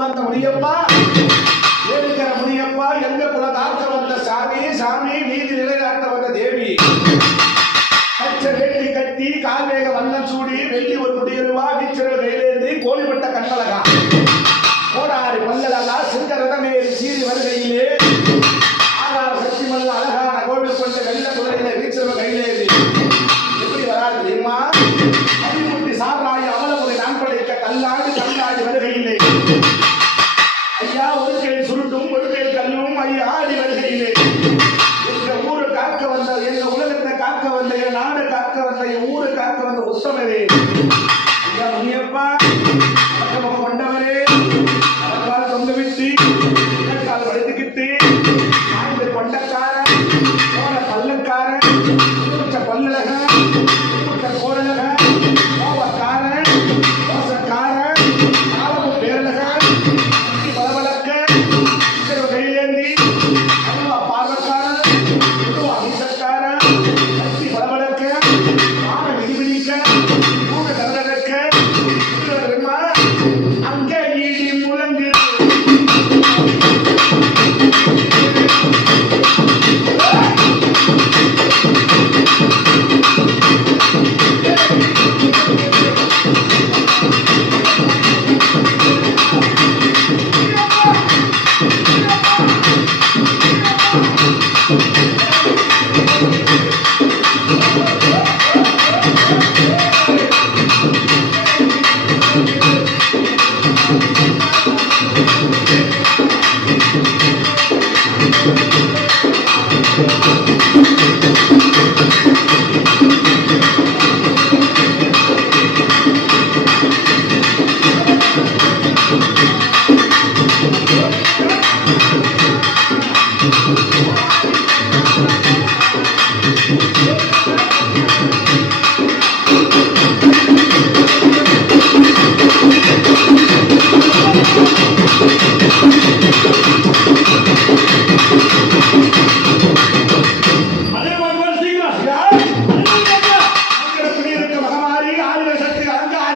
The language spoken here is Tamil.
வந்த முடியப்பா, இருக்கிற முடியப்பா, எங்க குல காக்க வந்த சாமி, சாமி நீதி நிலைநாட்ட வந்த தேவி. பச்ச வேட்டி கட்டி கால்வேக வண்ணம் சூடி வெள்ளி ஒரு முடியல்வா வீச்சர்கள் கையிலேந்தி கோழிப்பட்ட கண்ணழகா கோடாரி பல்லழகா சிங்கரதமேறி சீறி வருகையிலே ஆகார சக்தி மல்ல அழகான கோவில் கொண்ட வெள்ள குதிரையில வீச்சர்கள் கையிலேந்தி எப்படி வராது தெரியுமா? அடிமுட்டி சாராய அமலமுறை நான் படைக்க கல்லாடி கல்லாடி வருகையிலே ஐயா ஒரு கையில் சுருட்டும் ஒரு கையில் கல்லும் ஐயா ஆடி வருகையிலே எங்க ஊரு காக்க வந்த, எங்க உலகத்தை காக்க வந்த, என் நாடு காக்க வந்த, என் ஊரு காக்க வந்த உத்தமரே ஐயா முனியப்பா பக்கமுகம் கொண்டவரே, அவர்களால் தொங்க விட்டு இடக்கால் வளைத்துக்கிட்டு ஆய்ந்து கொண்டக்காரன் போன பல்லக்காரன் பல்லழகன் கோரழகன் கோவக்காரன் மோசக்காரன் காலமும் பேரழகன் பலவழக்க கையிலேந்தி அல்வா பார்வக்காரன் அமிசக்காரன் கத்தி பலவழக்க மான விதிவிடிக்க கூட கலக்க அங்கே ஈடி முழங்கு